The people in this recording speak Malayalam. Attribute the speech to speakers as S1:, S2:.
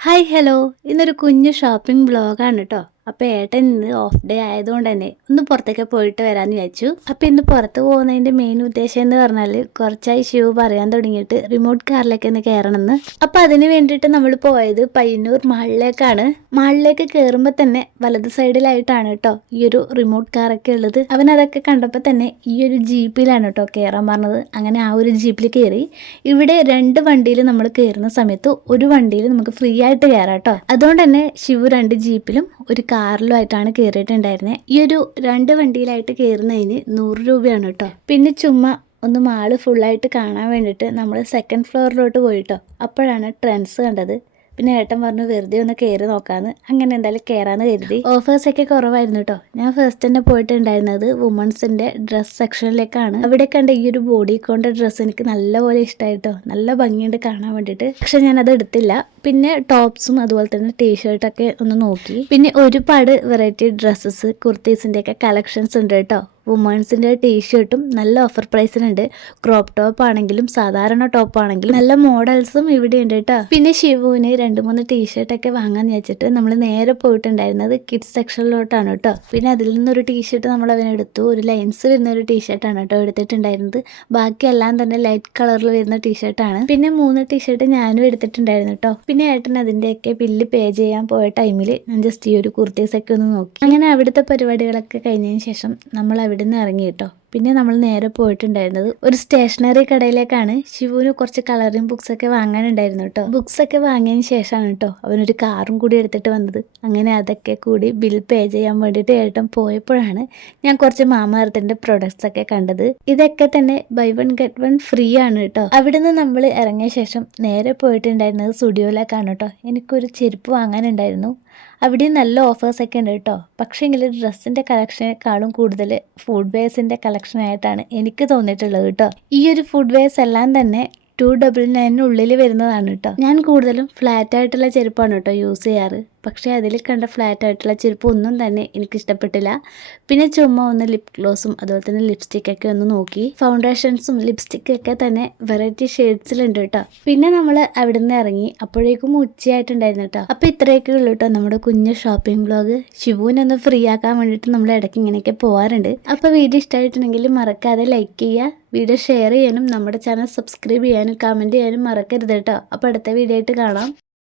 S1: ഹായ് ഹലോ ഇന്നൊരു കുഞ്ഞു ഷോപ്പിംഗ് ബ്ലോഗാണ് കേട്ടോ അപ്പോൾ ഏട്ടൻ ഇന്ന് ഓഫ് ഡേ ആയതുകൊണ്ട് തന്നെ ഒന്ന് പുറത്തേക്ക് പോയിട്ട് വരാമെന്ന് വിചാരിച്ചു. അപ്പോൾ ഇന്ന് പുറത്ത് പോകുന്നതിന്റെ മെയിൻ ഉദ്ദേശം എന്ന് പറഞ്ഞാൽ കുറച്ചായി ഷൂ പറയാൻ തുടങ്ങിയിട്ട് റിമോട്ട് കാറിലേക്ക് ഒന്ന് കയറണമെന്ന് അപ്പോൾ അതിന് വേണ്ടിയിട്ട് നമ്മൾ പോയത് പയ്യന്നൂർ മാളിലേക്കാണ് മാളിലേക്ക് കയറുമ്പോൾ തന്നെ വലത് സൈഡിലായിട്ടാണ് കേട്ടോ ഈ ഒരു റിമോട്ട് കാറൊക്കെ ഉള്ളത്. അവൻ അതൊക്കെ കണ്ടപ്പോൾ തന്നെ ഈ ഒരു ജീപ്പിലാണ് കേട്ടോ കയറാൻ പറഞ്ഞത്. അങ്ങനെ ആ ഒരു ജീപ്പിൽ കയറി ഇവിടെ രണ്ട് വണ്ടിയിൽ നമ്മൾ കയറുന്ന സമയത്ത് ഒരു വണ്ടിയിൽ നമുക്ക് ഫ്രീ ആയിട്ട് കയറാം കേട്ടോ അതുകൊണ്ട് തന്നെ ശിവ രണ്ട് ജീപ്പിലും ഒരു കാറിലും ആയിട്ടാണ് കയറിയിട്ടുണ്ടായിരുന്നത് ഈ ഒരു രണ്ട് വണ്ടിയിലായിട്ട് കയറുന്നതിന് നൂറ് രൂപയാണ് കേട്ടോ പിന്നെ ചുമ്മാ ഒന്ന് മാൾ ഫുള്ളായിട്ട് കാണാൻ വേണ്ടിയിട്ട് നമ്മൾ സെക്കൻഡ് ഫ്ലോറിലോട്ട് പോയിട്ടോ അപ്പോഴാണ് ട്രെൻഡ്സ് കണ്ടത്. പിന്നെ ഏട്ടൻ പറഞ്ഞു വെറുതെ ഒന്ന് കയറി നോക്കാന്ന്. അങ്ങനെ എന്തായാലും കയറാന്ന് കരുതി. ഓഫേഴ്സ് ഒക്കെ കുറവായിരുന്നു കേട്ടോ ഞാൻ ഫസ്റ്റ് തന്നെ പോയിട്ടുണ്ടായിരുന്നത് വുമൺസിന്റെ ഡ്രസ് സെക്ഷനിലേക്കാണ് അവിടെ കണ്ട ഈ ഒരു ബോഡി കോണ്ട ഡ്രസ്സ് എനിക്ക് നല്ലപോലെ ഇഷ്ടമായിട്ടോ നല്ല ഭംഗിയുണ്ട് കാണാൻ വേണ്ടിട്ട്. പക്ഷെ ഞാൻ അത് എടുത്തില്ല. പിന്നെ ടോപ്സും അതുപോലെ തന്നെ ടീഷർട്ടൊക്കെ ഒന്ന് നോക്കി. പിന്നെ ഒരുപാട് വെറൈറ്റി ഡ്രസ്സസ് കുർത്തീസിന്റെ ഒക്കെ കളക്ഷൻസ് ഉണ്ട് കേട്ടോ വുമൺസിന്റെ ടീഷർട്ടും നല്ല ഓഫർ പ്രൈസിനുണ്ട് ക്രോപ്പ് ടോപ്പ് ആണെങ്കിലും സാധാരണ ടോപ്പ് ആണെങ്കിലും നല്ല മോഡൽസും ഇവിടെ ഉണ്ട് കേട്ടോ പിന്നെ ശിവുവിന് രണ്ട് മൂന്ന് ടീഷർട്ടൊക്കെ വാങ്ങാന്ന് വെച്ചിട്ട് നമ്മൾ നേരെ പോയിട്ടുണ്ടായിരുന്നത് കിഡ്സ് സെക്ഷനിലോട്ടാണ് കേട്ടോ പിന്നെ അതിൽ നിന്നൊരു ടീഷർട്ട് നമ്മൾ അവനെടുത്തു ഒരു ലൈൻസ് വരുന്ന ഒരു ടീഷർട്ടാണ് കേട്ടോ എടുത്തിട്ടുണ്ടായിരുന്നത്. ബാക്കിയെല്ലാം തന്നെ ലൈറ്റ് കളറിൽ വരുന്ന ടീഷർട്ടാണ് പിന്നെ മൂന്ന് ടീഷർട്ട് ഞാനും എടുത്തിട്ടുണ്ടായിരുന്നു കേട്ടോ പിന്നെ ഏട്ടൻ അതിന്റെയൊക്കെ ബില്ല് പേ ചെയ്യാൻ പോയ ടൈമിൽ ഞാൻ ജസ്റ്റ് ഈ ഒരു കുർത്തീസൊക്കെ ഒന്ന് നോക്കി. അങ്ങനെ അവിടുത്തെ പരിപാടികളൊക്കെ കഴിഞ്ഞതിന് ശേഷം നമ്മൾ അവിടെ നിന്ന് ഇറങ്ങി കേട്ടോ. പിന്നെ നമ്മൾ നേരെ പോയിട്ടുണ്ടായിരുന്നത് ഒരു സ്റ്റേഷനറി കടയിലേക്കാണ്. ശിവുവിന് കുറച്ച് കളറിംഗ് ബുക്സ് ഒക്കെ വാങ്ങാനുണ്ടായിരുന്നു കേട്ടോ ബുക്സ് ഒക്കെ വാങ്ങിയതിന് ശേഷമാണ് കേട്ടോ അവനൊരു കാറും കൂടി എടുത്തിട്ട് വന്നത്. അങ്ങനെ അതൊക്കെ കൂടി ബിൽ പേ ചെയ്യാൻ വേണ്ടിയിട്ട് ഏട്ടൻ പോയപ്പോഴാണ് ഞാൻ കുറച്ച് മാമാർത്തിന്റെ പ്രൊഡക്ട്സ് ഒക്കെ കണ്ടത്. ഇതൊക്കെ തന്നെ buy one get one free ആണ് കേട്ടോ അവിടുന്ന് നമ്മൾ ഇറങ്ങിയ ശേഷം നേരെ പോയിട്ടുണ്ടായിരുന്നത് സ്റ്റുഡിയോയിലേക്കാണ് കേട്ടോ എനിക്കൊരു ചെരുപ്പ് വാങ്ങാനുണ്ടായിരുന്നു. അവിടെ നല്ല ഓഫേഴ്സൊക്കെ ഉണ്ട് കേട്ടോ പക്ഷേങ്കിൽ ഡ്രസ്സിന്റെ കളക്ഷനേക്കാളും കൂടുതൽ ഫുഡ് വെയർസിന്റെ കളക്ഷനായിട്ടാണ് എനിക്ക് തോന്നിയിട്ടുള്ളത് കേട്ടോ. ഈ ഒരു ഫുഡ് വെയർസ് എല്ലാം തന്നെ ടു ഡബിൾ നയനുള്ളിൽ വരുന്നതാണ് കേട്ടോ. ഞാൻ കൂടുതലും ഫ്ലാറ്റ് ആയിട്ടുള്ള ചെരുപ്പാണ് കേട്ടോ യൂസ് ചെയ്യാറ്. പക്ഷേ അതിൽ കണ്ട ഫ്ലാറ്റ് ആയിട്ടുള്ള ചെരുപ്പ് ഒന്നും തന്നെ എനിക്ക് ഇഷ്ടപ്പെട്ടില്ല പിന്നെ ചുമ്മാ ഒന്ന് ലിപ് ഗ്ലോസും അതുപോലെ തന്നെ ലിപ്സ്റ്റിക്കൊക്കെ ഒന്ന് നോക്കി. ഫൗണ്ടേഷൻസും ലിപ്സ്റ്റിക്കൊക്കെ തന്നെ വെറൈറ്റി ഷെയ്ഡ്സിലുണ്ട് കേട്ടോ പിന്നെ നമ്മൾ അവിടെ നിന്ന് ഇറങ്ങി. അപ്പോഴേക്കും ഉച്ചയായിട്ടുണ്ടായിരുന്നു കേട്ടോ അപ്പോൾ ഇത്രയൊക്കെ ഉള്ളൂ കേട്ടോ നമ്മുടെ കുഞ്ഞ് ഷോപ്പിംഗ് ബ്ലോഗ് ശിവുവിനൊന്ന് ഫ്രീ ആക്കാൻ വേണ്ടിയിട്ട് നമ്മൾ ഇടയ്ക്ക് ഇങ്ങനെയൊക്കെ പോകാറുണ്ട് അപ്പോൾ വീഡിയോ ഇഷ്ടമായിട്ടുണ്ടെങ്കിൽ മറക്കാതെ ലൈക്ക് ചെയ്യുക. വീഡിയോ ഷെയർ ചെയ്യാനും നമ്മുടെ ചാനൽ സബ്സ്ക്രൈബ് ചെയ്യാനും കമന്റ് ചെയ്യാനും മറക്കരുത് കേട്ടോ അപ്പോൾ അടുത്ത വീഡിയോ ആയിട്ട് കാണാം.